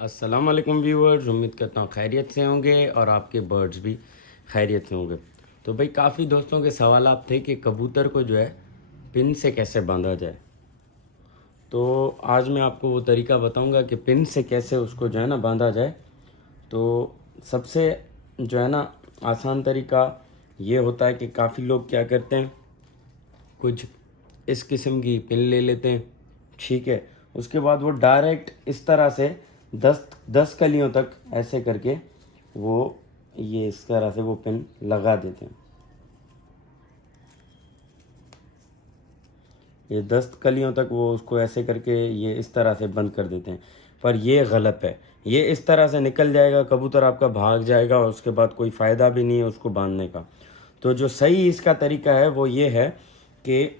अस्सलाम वालेकुम व्यूअर्स, उम्मीद करता हूँ खैरियत से होंगे और आपके बर्ड्स भी खैरियत से होंगे। तो भाई काफ़ी दोस्तों के सवाल थे कि कबूतर को जो है पिन से कैसे बांधा जाए। तो आज मैं आपको वो तरीका बताऊंगा कि पिन से कैसे उसको जो है ना बांधा जाए। तो सबसे जो है ना आसान तरीका ये होता है कि काफ़ी लोग क्या करते हैं, कुछ इस किस्म की पिन ले लेते हैं, ठीक है। उसके बाद वो डायरेक्ट इस तरह से 10 कलियों तक ऐसे करके वो ये इस तरह से वो पिन लगा देते हैं। ये 10 कलियों तक वो उसको ऐसे करके ये इस तरह से बंद कर देते हैं, पर ये गलत है। ये इस तरह से निकल जाएगा, कबूतर आपका भाग जाएगा और उसके बाद कोई फ़ायदा भी नहीं है उसको बांधने का। तो जो सही इसका तरीका है वो ये है कि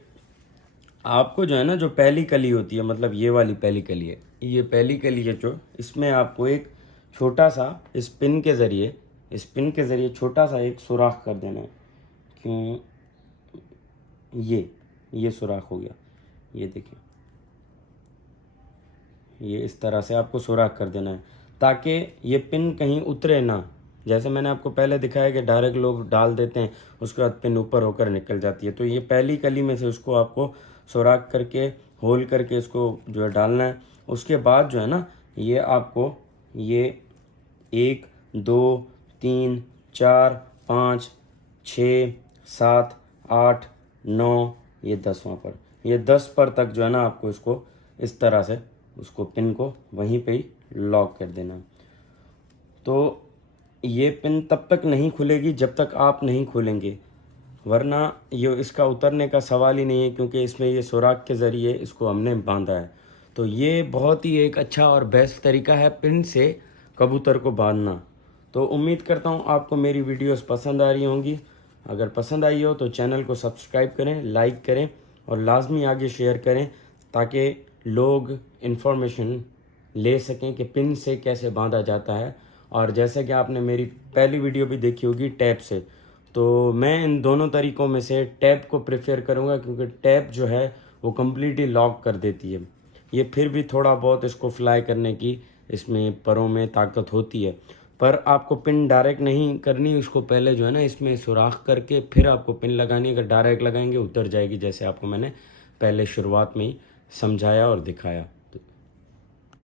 आपको जो है ना, जो पहली कली होती है, मतलब ये वाली पहली कली है, ये पहली कली है जो, इसमें आपको एक छोटा सा इस पिन के ज़रिए छोटा सा एक सुराख कर देना है। क्यों, ये सुराख हो गया, ये देखिए, ये इस तरह से आपको सुराख कर देना है ताकि ये पिन कहीं उतरे ना। जैसे मैंने आपको पहले दिखाया कि डायरेक्ट लोग डाल देते हैं, उसके बाद पिन ऊपर होकर निकल जाती है। तो ये पहली कली में से उसको आपको सुराख करके, होल करके इसको जो है डालना है। उसके बाद जो है ना, ये आपको ये 1 2 3 4 5 6 7 8 9, ये 10वां पर, ये 10 पर तक जो है ना आपको इसको इस तरह से उसको पिन को वहीं पे ही लॉक कर देना। तो ये पिन तब तक नहीं खुलेगी जब तक आप नहीं खोलेंगे, वरना ये इसका उतरने का सवाल ही नहीं है, क्योंकि इसमें ये सुराख के ज़रिए इसको हमने बांधा है। तो ये बहुत ही एक अच्छा और बेस्ट तरीका है पिन से कबूतर को बांधना। तो उम्मीद करता हूँ आपको मेरी वीडियोस पसंद आ रही होंगी। अगर पसंद आई हो तो चैनल को सब्सक्राइब करें, लाइक करें और लाजमी आगे शेयर करें, ताकि लोग इन्फॉर्मेशन ले सकें कि पिन से कैसे बांधा जाता है। और जैसे कि आपने मेरी पहली वीडियो भी देखी होगी टैप से, तो मैं इन दोनों तरीक़ों में से टैप को प्रेफर करूँगा, क्योंकि टैप जो है वो कम्प्लीटली लॉक कर देती है। ये फिर भी थोड़ा बहुत इसको फ्लाई करने की इसमें परों में ताकत होती है, पर आपको पिन डायरेक्ट नहीं करनी। उसको पहले जो है ना इसमें सुराख करके फिर आपको पिन लगानी। अगर डायरेक्ट लगाएंगे उतर जाएगी, जैसे आपको मैंने पहले शुरुआत में ही समझाया और दिखाया।